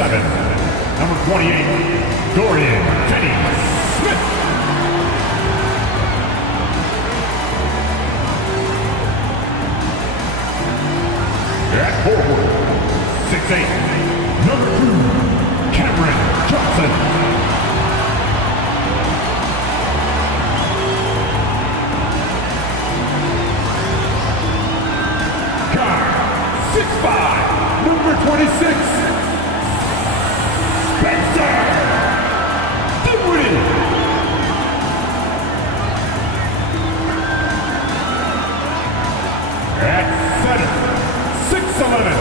7, number 28, Dorian Finney-Smith. At forward, 6'8", number 2, Cameron Johnson. Guard, 6'5", number 26, Spencer Dinwiddie. At center, 6'11",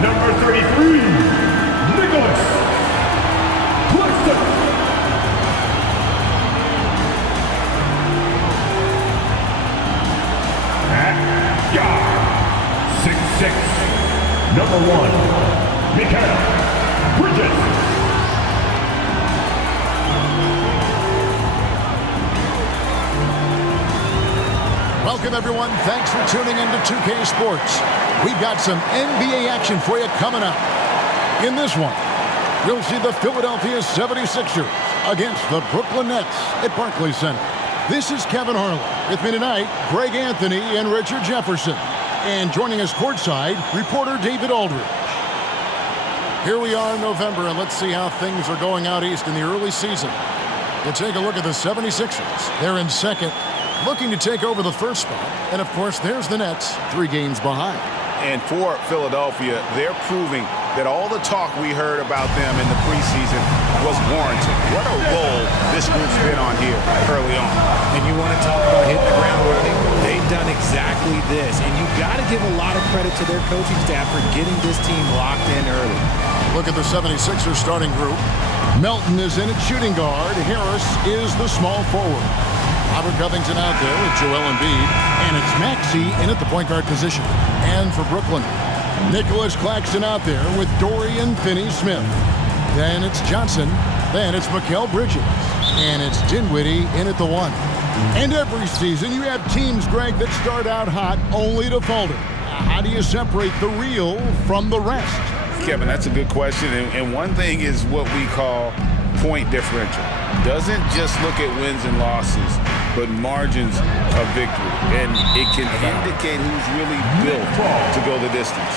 number 33, Nicholas Claxton. At guard, 6'6", number 1, Mikal Bridges. Welcome, everyone. Thanks for tuning into 2K Sports. We've got some NBA action for you coming up. In this one, you'll see the Philadelphia 76ers against the Brooklyn Nets at Barclays Center. This is Kevin Harlan. With me tonight, Greg Anthony and Richard Jefferson. And joining us courtside, reporter David Aldridge. Here we are in November, and let's see how things are going out east in the early season. We'll take a look at the 76ers. They're in second, looking to take over the first spot. And, of course, there's the Nets, 3 games behind. And for Philadelphia, they're proving that all the talk we heard about them in the preseason was warranted. What a role this group's been on here early on. And you want to talk about hitting the ground running? They've done exactly this. And you've got to give a lot of credit to their coaching staff for getting this team locked in early. Look at the 76ers starting group. Melton is in at shooting guard. Harris is the small forward. Robert Covington out there with Joel Embiid, and it's Maxey in at the point guard position. And for Brooklyn, Nicholas Claxton out there with Dorian Finney-Smith. Then it's Johnson. Then it's Mikal Bridges. And it's Dinwiddie in at the 1. And every season you have teams, Greg, that start out hot only to falter. How do you separate the real from the rest? Kevin, that's a good question. And one thing is what we call point differential. Doesn't just look at wins and losses, but margins of victory. And it can indicate who's really built to go the distance.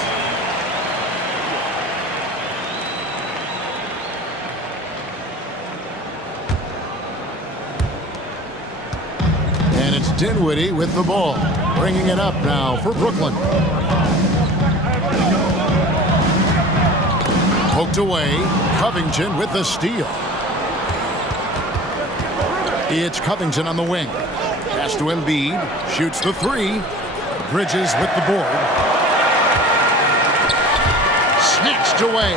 And it's Dinwiddie with the ball, bringing it up now for Brooklyn. Poked away, Covington with the steal. It's Covington on the wing. Pass to Embiid. Shoots the 3. Bridges with the board. Snatched away.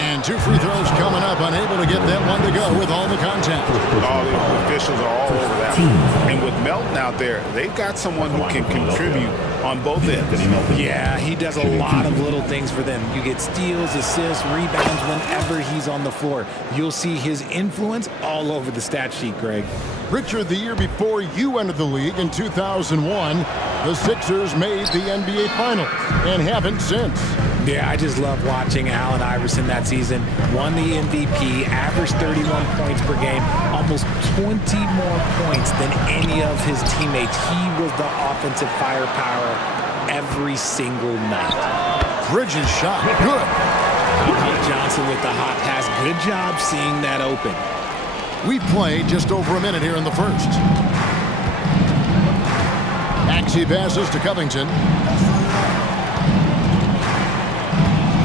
And 2 free throws coming up. Unable to get that one to go with all the contact. All the officials are all over that. And with Melton out there, they've got someone who can contribute on both ends. Yeah, he does a lot of little things for them. You get steals, assists, rebounds whenever he's on the floor. You'll see his influence all over the stat sheet, Greg. Richard, the year before you entered the league in 2001, the Sixers made the NBA Finals and haven't since. Yeah, I just love watching Allen Iverson that season. Won the MVP, averaged 31 points per game, almost 20 more points than any of his teammates. He was the offensive firepower every single night. Bridges shot, good. Johnson with the hot pass. Good job seeing that open. We've played just over a minute here in the first. Maxey passes to Covington.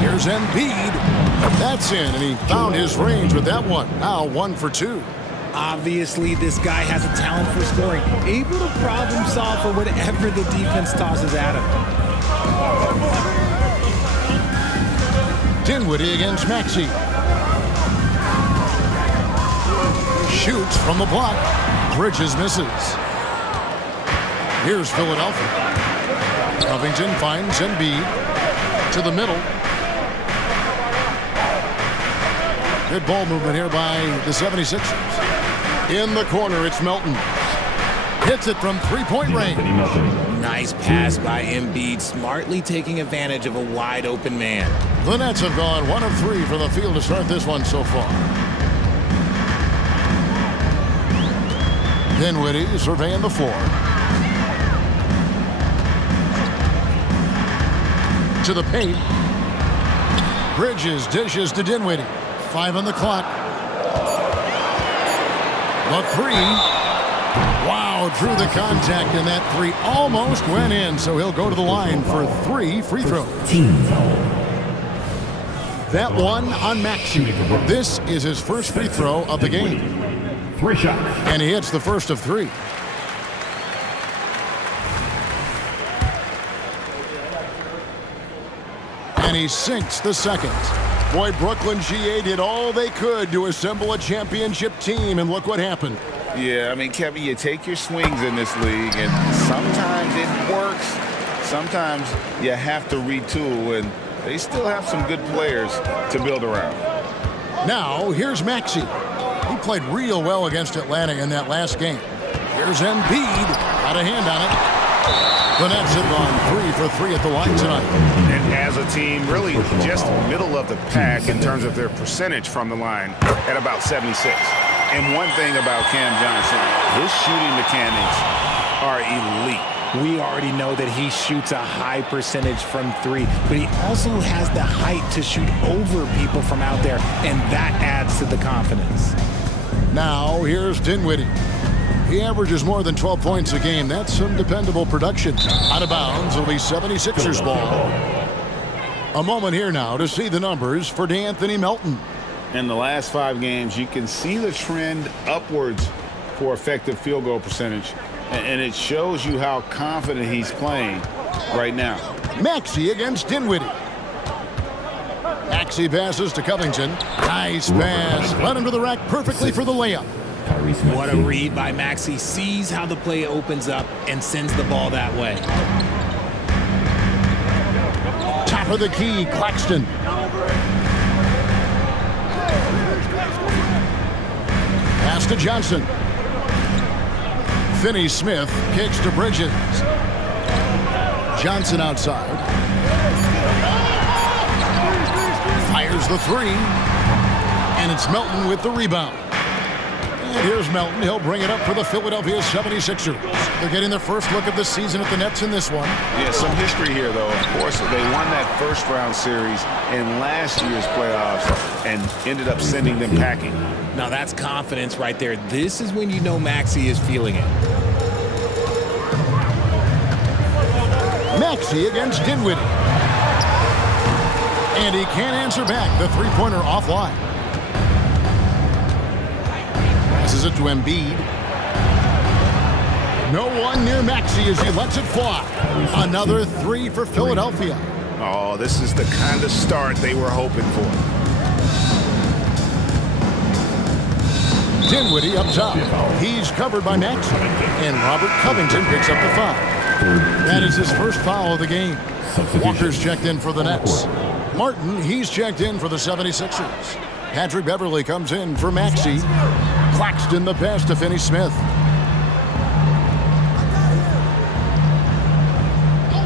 Here's Embiid. That's in, and he found his range with that one. Now 1 for 2. Obviously, this guy has a talent for scoring. Able to problem solve for whatever the defense tosses at him. Dinwiddie against Maxey. Shoots from the block. Bridges misses. Here's Philadelphia. Covington finds Embiid to the middle. Good ball movement here by the 76ers. In the corner, it's Melton. Hits it from three-point range. Nice pass by Embiid, smartly taking advantage of a wide-open man. The Nets have gone 1 of 3 from the field to start this one so far. Dinwiddie surveying the floor. To the paint. Bridges dishes to Dinwiddie. 5 on the clock. The 3. Wow, drew the contact, and that 3 almost went in, so he'll go to the line for 3 free throws. That one on Maxey. This is his first free throw of the game. 3 shots. And he hits the first of 3. And he sinks the second. Boy, Brooklyn GA did all they could to assemble a championship team, and look what happened. Yeah, I mean, Kevin, you take your swings in this league, and sometimes it works. Sometimes you have to retool, and they still have some good players to build around. Now, here's Maxey. He played real well against Atlanta in that last game. Here's Embiid. Got a hand on it. The Nets have gone 3 for 3 at the line tonight. And as a team, really just middle of the pack in terms of their percentage from the line at about 76. And one thing about Cam Johnson, his shooting mechanics are elite. We already know that he shoots a high percentage from 3, but he also has the height to shoot over people from out there, and that adds to the confidence. Now, here's Dinwiddie. He averages more than 12 points a game. That's some dependable production. Out of bounds, it'll be 76ers ball. A moment here now to see the numbers for DeAnthony Melton. In the last 5 games, you can see the trend upwards for effective field goal percentage, and it shows you how confident he's playing right now. Maxey against Dinwiddie. Maxey passes to Covington. Nice pass. Led him to the rack perfectly for the layup. What a read by Maxey. Sees how the play opens up and sends the ball that way. Top of the key, Claxton. Pass to Johnson. Finney-Smith kicks to Bridges. Johnson outside. Fires the 3. And it's Melton with the rebound. And here's Melton. He'll bring it up for the Philadelphia 76ers. They're getting their first look at the season at the Nets in this one. Yeah, some history here, though. Of course, they won that first-round series in last year's playoffs and ended up sending them packing. Now, that's confidence right there. This is when you know Maxey is feeling it. Maxey against Dinwiddie. And he can't answer back. The three-pointer offline. Passes it to Embiid. No one near Maxey as he lets it fly. Another 3 for Philadelphia. Oh, this is the kind of start they were hoping for. Dinwiddie up top. He's covered by Maxey. And Robert Covington picks up the foul. That is his first foul of the game. Walker's checked in for the Nets. Martin, he's checked in for the 76ers. Patrick Beverly comes in for Maxey. Claxton the pass to Finney-Smith.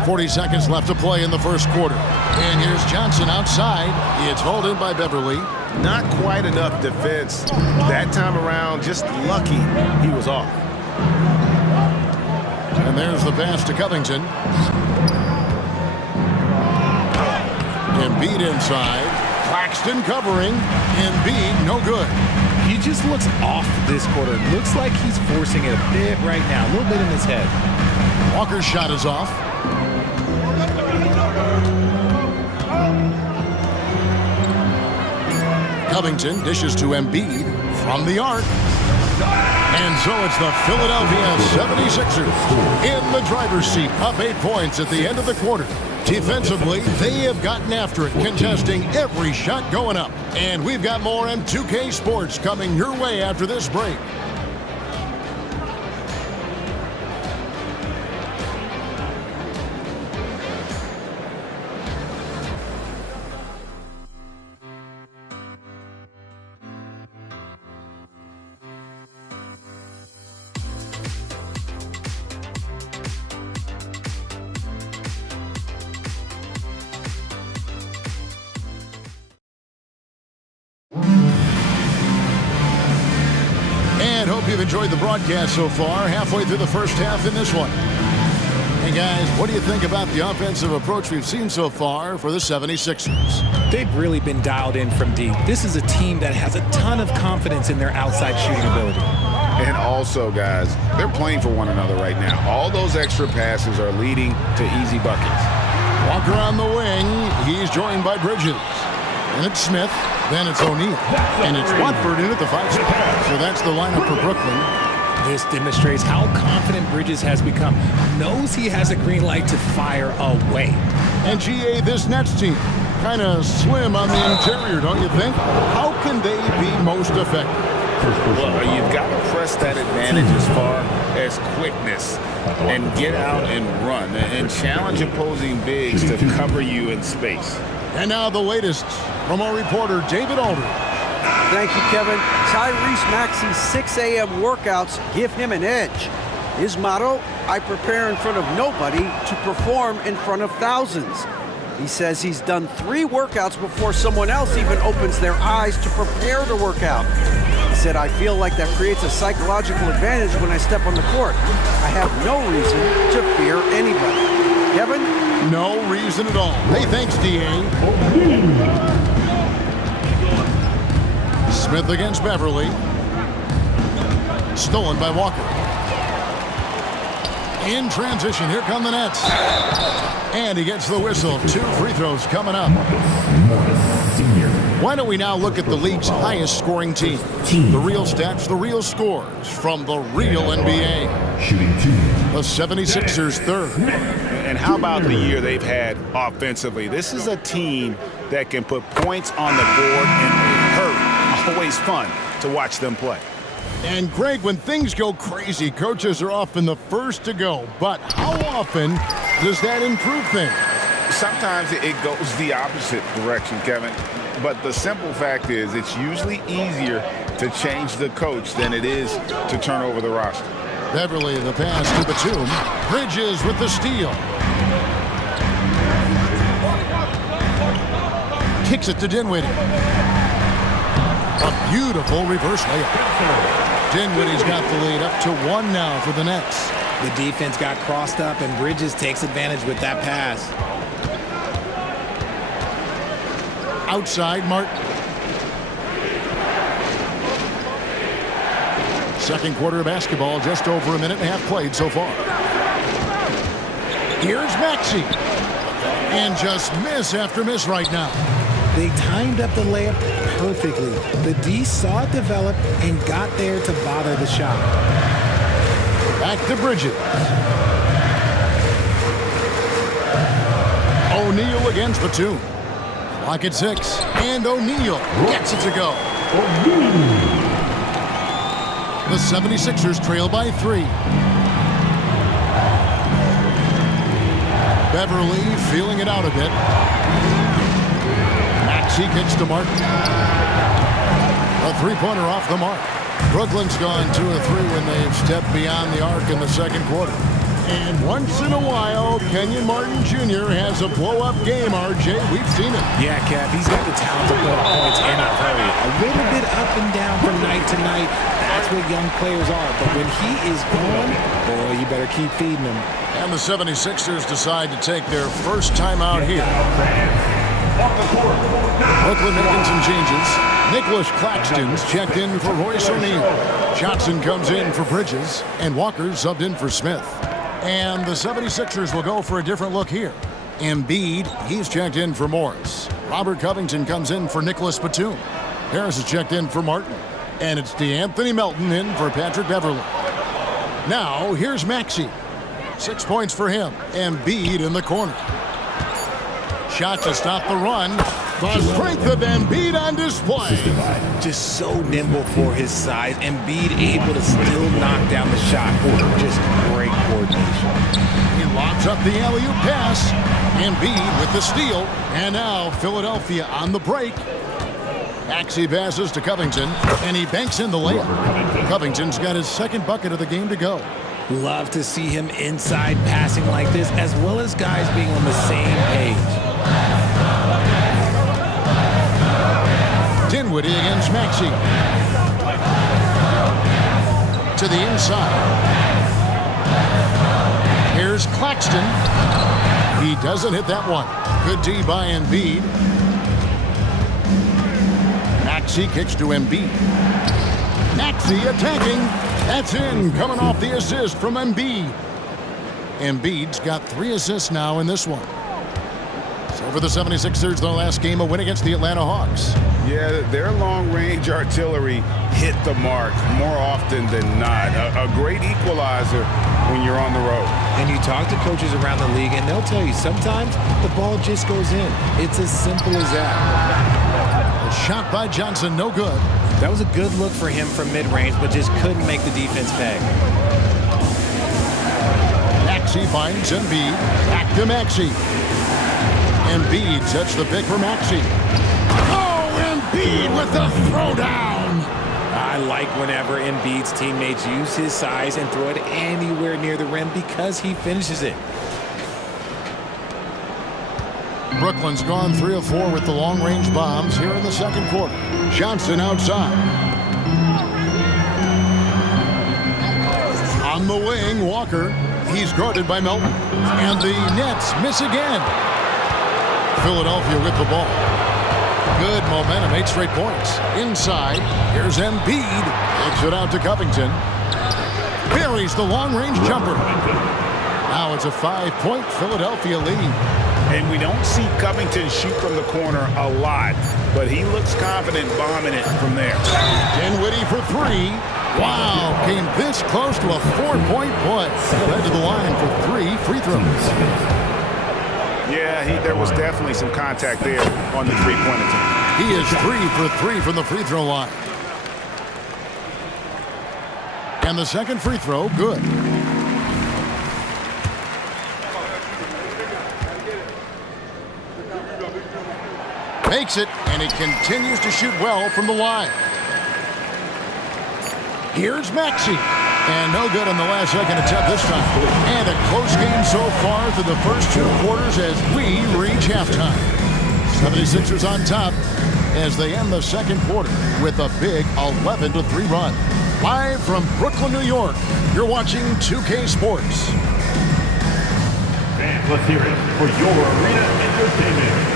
40 seconds left to play in the first quarter. And here's Johnson outside. It's hauled in by Beverly. Not quite enough defense that time around. Just lucky he was off. And there's the pass to Covington. Embiid inside. Claxton covering. Embiid no good. He just looks off this quarter. Looks like he's forcing it a bit right now. A little bit in his head. Walker's shot is off. Covington dishes to Embiid from the arc. And so it's the Philadelphia 76ers in the driver's seat, up 8 points at the end of the quarter. Defensively, they have gotten after it, contesting every shot going up. And we've got more M2K Sports coming your way after this break. and hope you've enjoyed the broadcast so far. Halfway through the first half in this one. Hey, guys, what do you think about the offensive approach we've seen so far for the 76ers? They've really been dialed in from deep. This is a team that has a ton of confidence in their outside shooting ability. And also, guys, they're playing for one another right now. All those extra passes are leading to easy buckets. Walker on the wing. He's joined by Bridges. And it's Smith. Then it's O'Neal. And it's Watford in at the 5 spot. So that's the lineup for Brooklyn. This demonstrates how confident Bridges has become. Knows he has a green light to fire away. And GA, this Nets team, kind of slim on the interior, don't you think? How can they be most effective? Well, you've got to press that advantage as far as quickness and get out and run and challenge opposing bigs to cover you in space. And now the latest from our reporter, David Aldridge. Thank you, Kevin. Tyrese Maxey's 6 a.m. workouts give him an edge. His motto, I prepare in front of nobody to perform in front of thousands. He says he's done 3 workouts before someone else even opens their eyes to prepare to work out. He said, I feel like that creates a psychological advantage when I step on the court. I have no reason to fear anybody. Kevin? No reason at all. Hey, thanks, D.A. Smith against Beverly. Stolen by Walker. In transition, here come the Nets. And he gets the whistle. 2 free throws coming up. Why don't we now look at the league's highest scoring team? The real stats, the real scores from the real NBA. Shooting 2. The 76ers third. And how about the year they've had offensively? This is a team that can put points on the board in a hurry. Always fun to watch them play. And Greg, when things go crazy, coaches are often the first to go. But how often does that improve things? Sometimes it goes the opposite direction, Kevin. But the simple fact is it's usually easier to change the coach than it is to turn over the roster. Beverly, the pass to Batum. Bridges with the steal. Kicks it to Dinwiddie. A beautiful reverse layup. Dinwiddie's got the lead up to 1 now for the Nets. The defense got crossed up, and Bridges takes advantage with that pass. Outside, Martin. Second quarter of basketball, just over a minute and a half played so far. Here's Maxey. And just miss after miss right now. They timed up the layup perfectly. The D saw it develop and got there to bother the shot. Back to Bridges. O'Neal against Batum. Clock at 6. And O'Neal gets it to go. The 76ers trail by 3. Beverly feeling it out a bit. Maxey kicks to Martin. A 3-pointer off the mark. Brooklyn's gone 2 of 3 when they've stepped beyond the arc in the second quarter. And once in a while, Kenyon Martin Jr. has a blow-up game, RJ. We've seen it. Yeah, Kev, he's got the talent to put up points in a hurry. A little bit up and down from night to night. That's what young players are. But when he is gone, boy, you better keep feeding him. And the 76ers decide to take their first time out here. Brooklyn making some changes. Nicholas Claxton's checked in for Royce O'Neal. Johnson comes in for Bridges. And Walker subbed in for Smith. And the 76ers will go for a different look here. Embiid, he's checked in for Morris. Robert Covington comes in for Nicholas Batum. Harris is checked in for Martin. And it's DeAnthony Melton in for Patrick Beverly. Now, here's Maxey. 6 points for him. Embiid in the corner. Shot to stop the run. The strength of Embiid on display. Just so nimble for his size. Embiid able to still knock down the shot. Just great coordination. He lobs up the alley-oop pass. Embiid with the steal. And now Philadelphia on the break. Maxey passes to Covington, and he banks in the layup. Covington's got his second bucket of the game to go. Love to see him inside passing like this, as well as guys being on the same page. Dinwiddie against Maxey. to the inside. Here's Claxton. He doesn't hit that one. Good D by Embiid. Maxey kicks to Embiid. Maxey attacking. That's in, coming off the assist from Embiid. Embiid's got 3 assists now in this one. So for the 76ers, their last game, a win against the Atlanta Hawks. Yeah, their long-range artillery hit the mark more often than not. A great equalizer when you're on the road. And you talk to coaches around the league, and they'll tell you sometimes the ball just goes in. It's as simple as that. A shot by Johnson, no good. That was a good look for him from mid-range, but just couldn't make the defense pay. Maxey finds Embiid. Back to Maxey. Embiid sets the pick for Maxey. Oh, Embiid with the throwdown. I like whenever Embiid's teammates use his size and throw it anywhere near the rim because he finishes it. Brooklyn's gone 3 of 4 with the long-range bombs here in the second quarter. Johnson outside. On the wing, Walker. He's guarded by Melton. And the Nets miss again. Philadelphia with the ball. Good momentum, 8 straight points. Inside, here's Embiid. Kicks it out to Covington. Buries the long-range jumper. Now it's a 5-point Philadelphia lead. And we don't see Covington shoot from the corner a lot, but he looks confident bombing it from there. Dinwiddie for 3. Wow, came this close to a 4-point play. Led to the line for 3 free throws. Yeah, there was definitely some contact there on the three-point attempt. He is 3 for 3 from the free throw line. And the second free throw, good. Makes it, and he continues to shoot well from the line. Here's Maxey. And no good on the last second attempt this time. And a close game so far through the first 2 quarters as we reach halftime. 76ers on top as they end the second quarter with a big 11-3 run. Live from Brooklyn, New York, you're watching 2K Sports. Fans, let's hear it for your arena entertainment.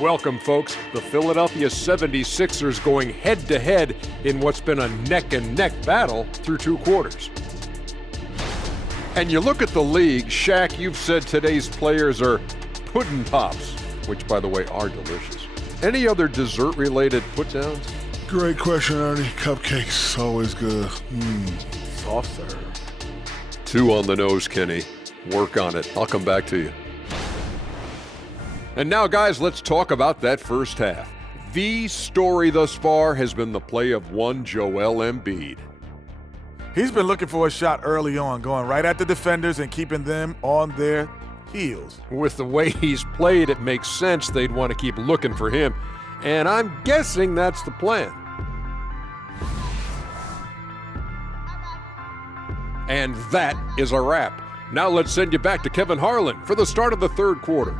Welcome, folks. The Philadelphia 76ers going head-to-head in what's been a neck-and-neck battle through 2 quarters. And you look at the league, Shaq, you've said today's players are pudding pops, which, by the way, are delicious. Any other dessert-related put-downs? Great question, Ernie. Cupcakes, always good. Soft serve. 2 on the nose, Kenny. Work on it. I'll come back to you. And now, guys, let's talk about that first half. The story thus far has been the play of one Joel Embiid. He's been looking for a shot early on, going right at the defenders and keeping them on their heels. With the way he's played, it makes sense they'd want to keep looking for him. And I'm guessing that's the plan. And that is a wrap. Now let's send you back to Kevin Harlan for the start of the third quarter.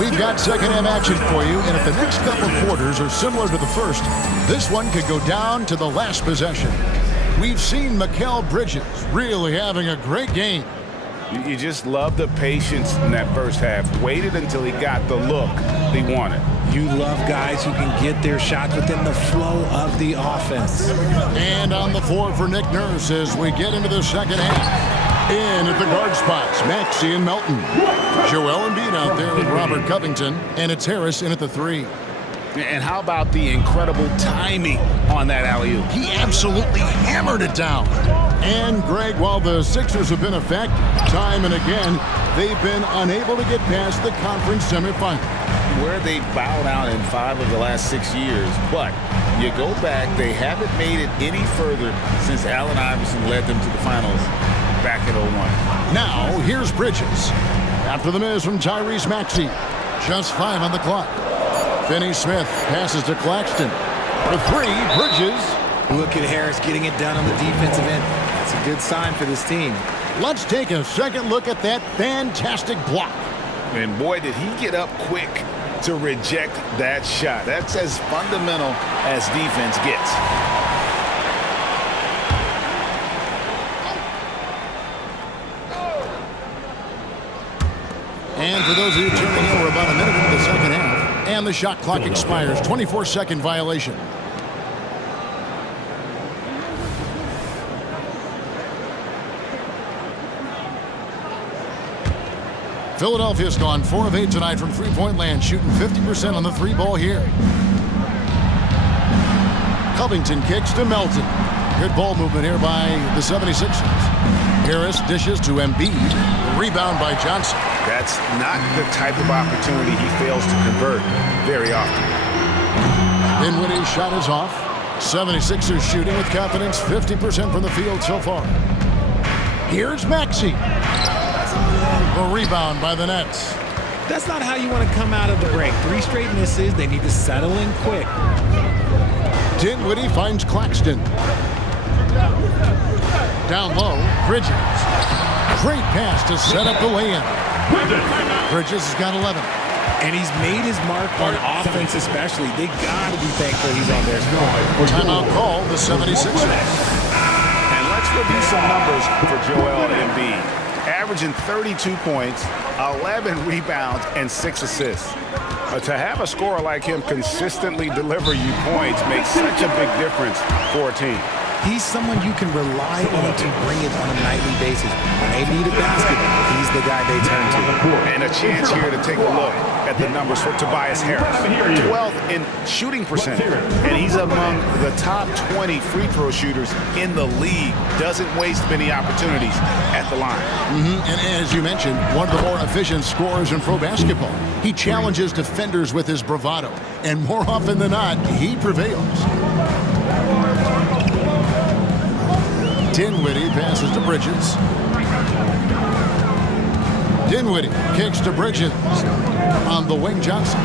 We've got second-half action for you, and if the next couple quarters are similar to the first, this one could go down to the last possession. We've seen Mikal Bridges really having a great game. You just love the patience in that first half. Waited until he got the look he wanted. You love guys who can get their shots within the flow of the offense. And on the floor for Nick Nurse as we get into the second half. In at the guard spots, Maxey and Melton. Joel Embiid out there with Robert Covington, and it's Harris in at the 3. And how about the incredible timing on that alley-oop? He absolutely hammered it down. And, Greg, while the Sixers have been effective time and again, they've been unable to get past the conference semifinal. Where they bowed out in 5 of the last 6 years. But you go back, they haven't made it any further since Allen Iverson led them to the finals back in 01. Now, here's Bridges. After the miss from Tyrese Maxey. Just 5 on the clock. Finney-Smith passes to Claxton. For 3, Bridges. Look at Harris getting it done on the defensive end. That's a good sign for this team. Let's take a second look at that fantastic block. And boy, did he get up quick to reject that shot. That's as fundamental as defense gets. And for those of you tuning in, we're about a minute into the second half. And the shot clock expires. 24-second violation. Philadelphia's gone 4 of 8 tonight from three-point land, shooting 50% on the 3-ball here. Covington kicks to Melton. Good ball movement here by the 76ers. Harris dishes to Embiid. Rebound by Johnson. That's not the type of opportunity he fails to convert very often. Dinwiddie's shot is off. 76ers shooting with confidence, 50% from the field so far. Here's Maxey. A rebound by the Nets. That's not how you want to come out of the break. 3 straight misses. They need to settle in quick. Dinwiddie finds Claxton. Down low, Bridges. Great pass to set up the lay-in. Bridges has got 11. And he's made his mark on offense especially. They got to be thankful he's on there. Timeout call, the 76ers. And let's review some numbers for Joel Embiid. Averaging 32 points, 11 rebounds, and 6 assists. To have a scorer like him consistently deliver you points makes such a big difference for a team. He's someone you can rely on to bring it on a nightly basis. When they need a basket, he's the guy they turn to. And a chance here to take a look at the numbers for Tobias Harris. 12th in shooting percentage, and he's among the top 20 free throw shooters in the league. Doesn't waste many opportunities at the line. And as you mentioned, one of the more efficient scorers in pro basketball. He challenges defenders with his bravado, and more often than not, he prevails. Dinwiddie passes to Bridges. Dinwiddie kicks to Bridges. On the wing, Johnson.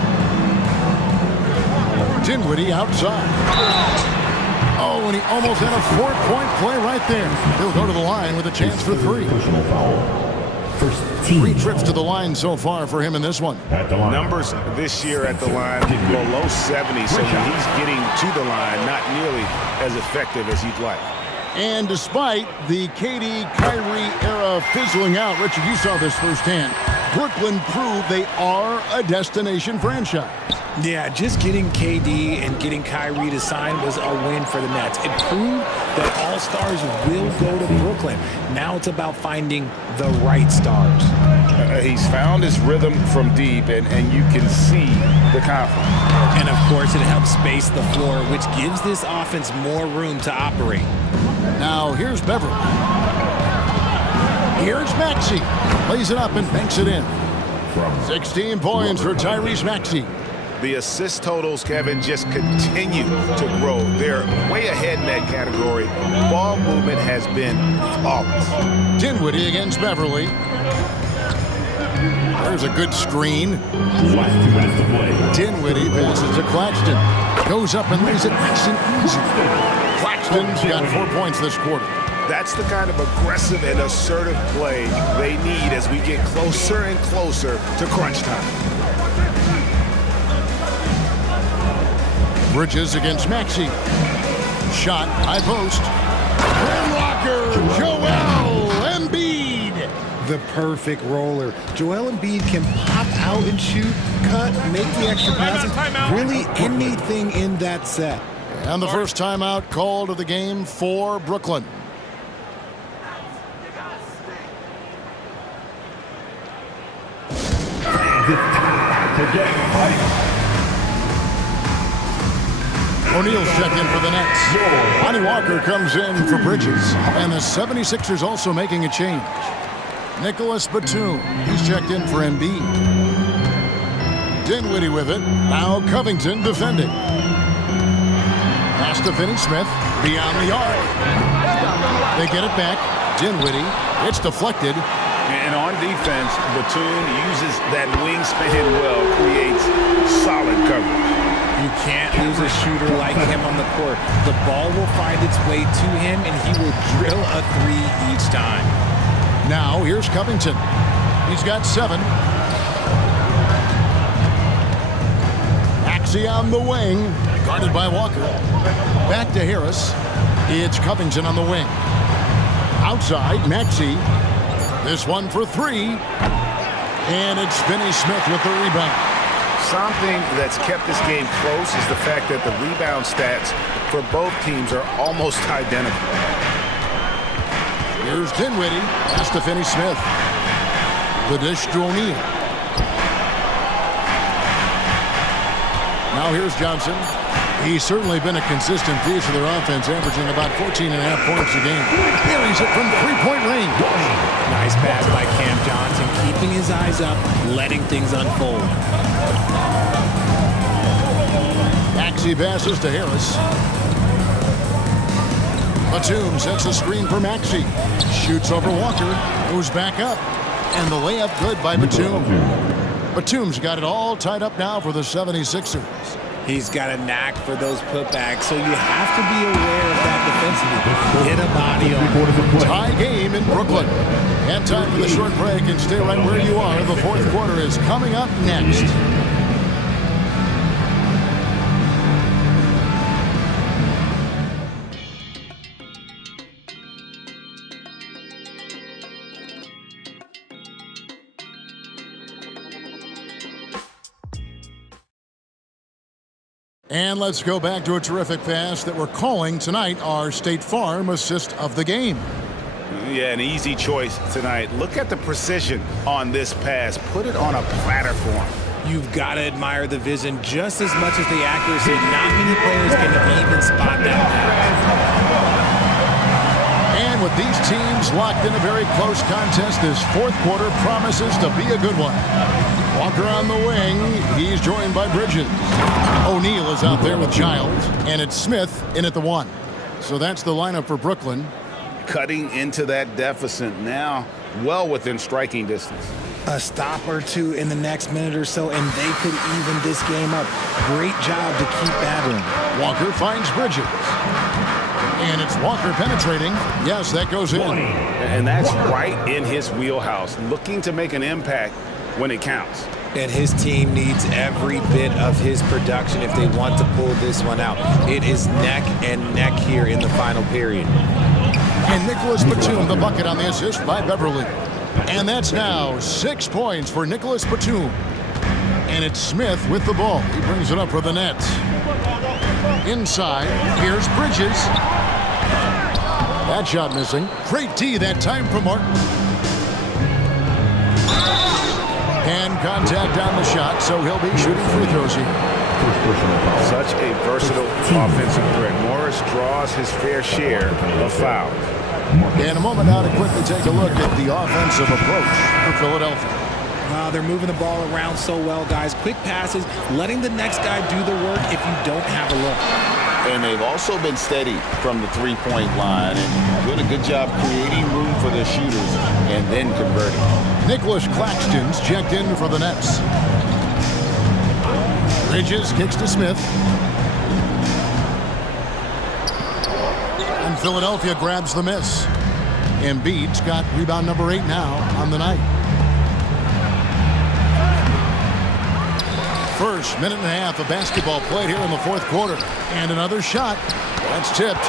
Dinwiddie outside. Oh, and he almost had a 4-point play right there. He'll go to the line with a chance for 3. 3 trips to the line so far for him in this one. Numbers this year at the line below 70, so when he's getting to the line, not nearly as effective as he'd like. And despite the KD-Kyrie era fizzling out, Richard, you saw this firsthand, Brooklyn proved they are a destination franchise. Yeah, just getting KD and getting Kyrie to sign was a win for the Nets. It proved that all stars will go to Brooklyn. Now it's about finding the right stars. He's found his rhythm from deep, and you can see the confidence. And, of course, it helps space the floor, which gives this offense more room to operate. Now, here's Beverly. Here's Maxey. Lays it up and banks it in. 16 points for Tyrese Maxey. The assist totals, Kevin, just continue to grow. They're way ahead in that category. Ball movement has been flawless. Dinwiddie against Beverly. There's a good screen. Dinwiddie passes to Claxton. Goes up and lays it nice and easy. Claxton's got 4 points this quarter. That's the kind of aggressive and assertive play they need as we get closer and closer to crunch time. Bridges against Maxey. Shot, high post. Grimlocker, Joel Embiid. The perfect roller. Joel Embiid can pop out and shoot, cut, make the extra passes, really anything in that set. And the first timeout called of the game for Brooklyn. O'Neal's checked in for the Nets. Lonnie Walker comes in for Bridges. And the 76ers also making a change. Nicholas Batum, he's checked in for Embiid. Dinwiddie with it. Now Covington defending. Pass to Finney-Smith. Beyond the arc. They get it back. Dinwiddie. It's deflected. And on On defense, Batum uses that wingspan well, creates solid coverage. You can't lose a shooter like him on the court. The ball will find its way to him, and he will drill a three each time. Now, here's Covington. He's got 7. Maxey on the wing, guarded by Walker. Back to Harris. It's Covington on the wing. Outside, Maxey. This one for 3. And it's Finney-Smith with the rebound. Something that's kept this game close is the fact that the rebound stats for both teams are almost identical. Here's Dinwiddie. Pass to Finney-Smith. The dish to O'Neal. Now here's Johnson. He's certainly been a consistent piece of their offense, averaging about 14.5 points a game. Buries it from three-point range. Nice pass by Cam Johnson, keeping his eyes up, letting things unfold. Maxey passes to Harris. Batum sets a screen for Maxey. Shoots over Walker. Goes back up. And the layup good by Batum. Batum's got it all tied up now for the 76ers. He's got a knack for those putbacks, so you have to be aware of that defensively. Hit a body on. Tie game in Brooklyn. And time for the short break, and stay right where you are. The fourth quarter is coming up next. And let's go back to a terrific pass that we're calling tonight our State Farm assist of the game. Yeah, an easy choice tonight. Look at the precision on this pass. Put it on a platter for him. You've got to admire the vision just as much as the accuracy. Not many players can even spot that pass. And with these teams locked in a very close contest, this fourth quarter promises to be a good one. Walker on the wing. He's joined by Bridges. O'Neal is out there with Childs. And it's Smith in at the 1. So that's the lineup for Brooklyn. Cutting into that deficit now, well within striking distance. A stop or two in the next minute or so, and they could even this game up. Great job to keep battling. Walker finds Bridges. And it's Walker penetrating. Yes, that goes in. And that's right in his wheelhouse, looking to make an impact when it counts. And his team needs every bit of his production if they want to pull this one out. It is neck and neck here in the final period. And Nicholas Batum, the bucket on the assist by Beverly. And that's now 6 points for Nicholas Batum. And it's Smith with the ball. He brings it up for the Nets. Inside, here's Bridges. That shot missing. Great D that time from Martin. And contact on the shot, so he'll be shooting free throws here. Such a versatile offensive threat. Morris draws his fair share of fouls. In a moment now to quickly take a look at the offensive approach for Philadelphia. Wow, they're moving the ball around so well, guys. Quick passes, letting the next guy do the work if you don't have a look. And they've also been steady from the three-point line and doing a good job creating room for their shooters and then converting. Nicholas Claxton's checked in for the Nets. Bridges kicks to Smith. And Philadelphia grabs the miss. Embiid's got rebound number 8 now on the night. First minute and a half of basketball played here in the fourth quarter. And another shot. That's tipped.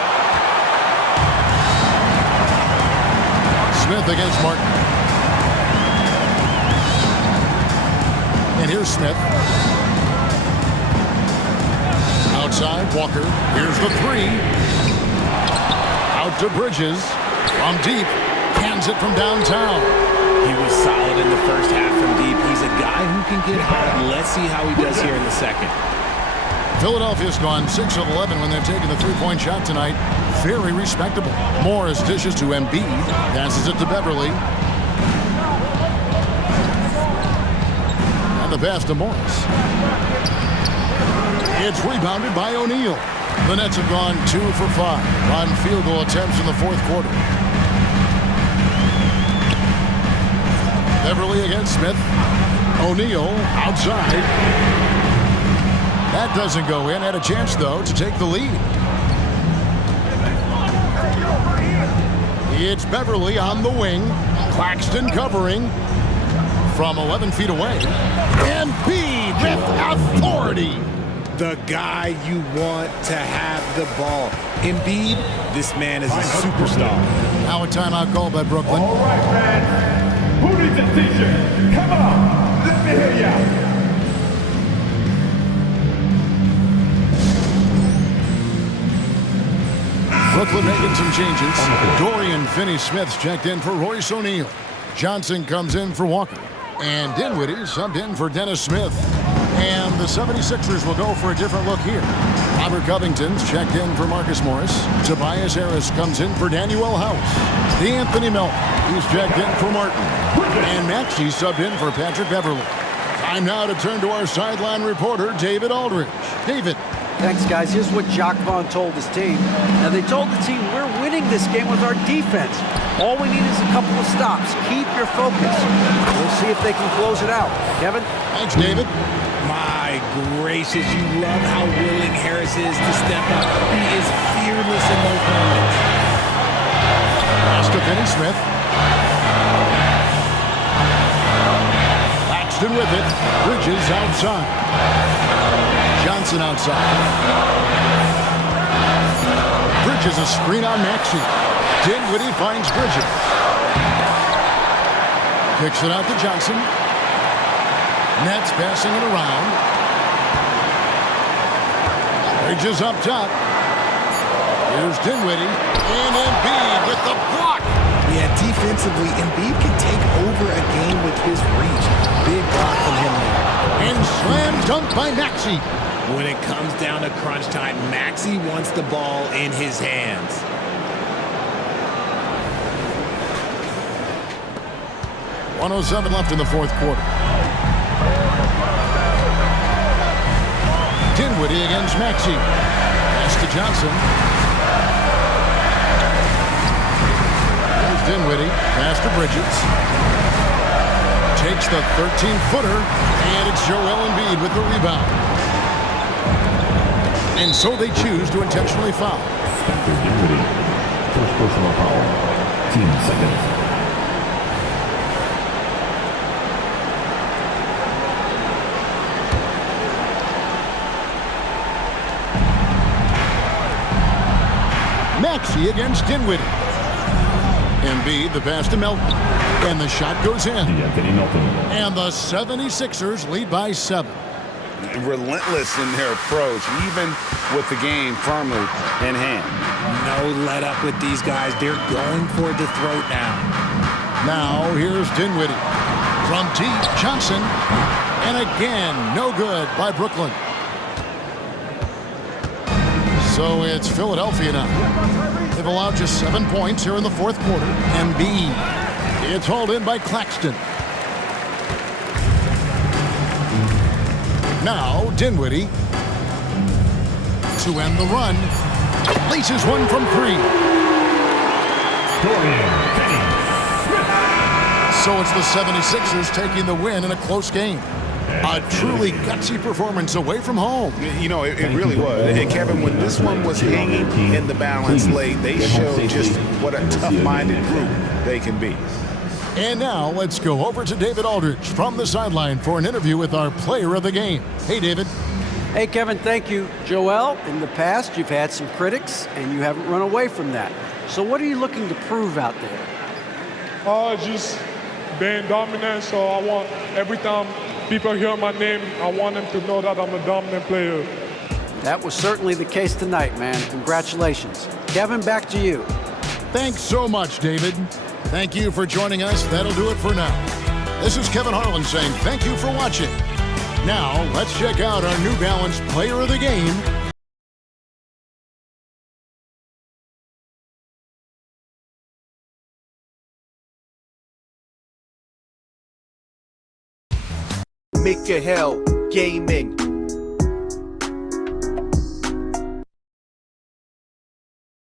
Smith against Martin. And here's Smith. Outside, Walker. Here's the 3. Out to Bridges. From deep. Hands it from downtown. He was solid in the first half from deep. He's a guy who can get hot. Let's see how he does here in the second. Philadelphia's gone 6 of 11 when they've taken the three-point shot tonight. Very respectable. Morris dishes to Embiid. Passes it to Beverly. And the pass to Morris. It's rebounded by O'Neal. The Nets have gone 2 for 5 on field goal attempts in the fourth quarter. Beverly against Smith. O'Neal outside. That doesn't go in. Had a chance, though, to take the lead. It's Beverly on the wing. Claxton covering from 11 feet away. Embiid with authority. The guy you want to have the ball. Embiid, this man is a superstar. Now a timeout call by Brooklyn. All right, fans. Who needs a t-shirt? Come on. Let me hear ya. Brooklyn making some changes. Dorian Finney-Smith's checked in for Royce O'Neal. Johnson comes in for Walker. And Dinwiddie subbed in for Dennis Smith. And the 76ers will go for a different look here. Robert Covington's checked in for Marcus Morris. Tobias Harris comes in for Danuel House. D'Anthony Melton, he's checked in for Martin. And Maxey subbed in for Patrick Beverly. Time now to turn to our sideline reporter, David Aldridge. David. Thanks, guys. Here's what Jacques Vaughn told his team. Now, they told the team, we're winning this game with our defense. All we need is a couple of stops. Keep your focus. We'll see if they can close it out. Kevin? Thanks, David. My gracious, you love how willing Harris is to step up. He is fearless in those moments. Pass to Finney-Smith. Claxton with it. Bridges outside. Johnson outside. Bridges a screen on Maxey. Dinwiddie finds Bridges. Kicks it out to Johnson. Nets passing it around. Bridges up top. Here's Dinwiddie. And Embiid with the block. Yeah, defensively, Embiid can take over a game with his reach. Big block from him there. And slam dunk by Maxey. When it comes down to crunch time, Maxey wants the ball in his hands. .107 left in the fourth quarter. Dinwiddie against Maxey. Pass to Johnson. There's Dinwiddie. Pass to Bridges. Takes the 13-footer, and it's Joel Embiid with the rebound. And so they choose to intentionally foul. Spencer Dinwiddie. First personal foul. Team seconds. Maxey against Dinwiddie. Embiid, the pass to Melton. And the shot goes in. D'Anthony Melton. And the 76ers lead by 7. Relentless in their approach, even with the game firmly in hand. No let up with these guys. They're going for the throat now. Now here's Dinwiddie. From deep, Johnson. And again, no good by Brooklyn. So it's Philadelphia now. They've allowed just 7 points here in the fourth quarter. Embiid. It's hauled in by Claxton. Now Dinwiddie to end the run. Laces one from 3. Dorian Finney-Smith. So it's the 76ers taking the win in a close game. A truly gutsy performance away from home. You know, it really was. And Kevin, when this one was hanging in the balance late, they showed just what a tough-minded group they can be. And now let's go over to David Aldridge from the sideline for an interview with our player of the game. Hey, David. Hey, Kevin, thank you. Joel, in the past, you've had some critics, and you haven't run away from that. So what are you looking to prove out there? Just being dominant, so I want, every time people hear my name, I want them to know that I'm a dominant player. That was certainly the case tonight, man. Congratulations. Kevin, back to you. Thanks so much, David. Thank you for joining us. That'll do it for now. This is Kevin Harlan saying thank you for watching. Now, let's check out our New Balance Player of the Game. Make your hell gaming.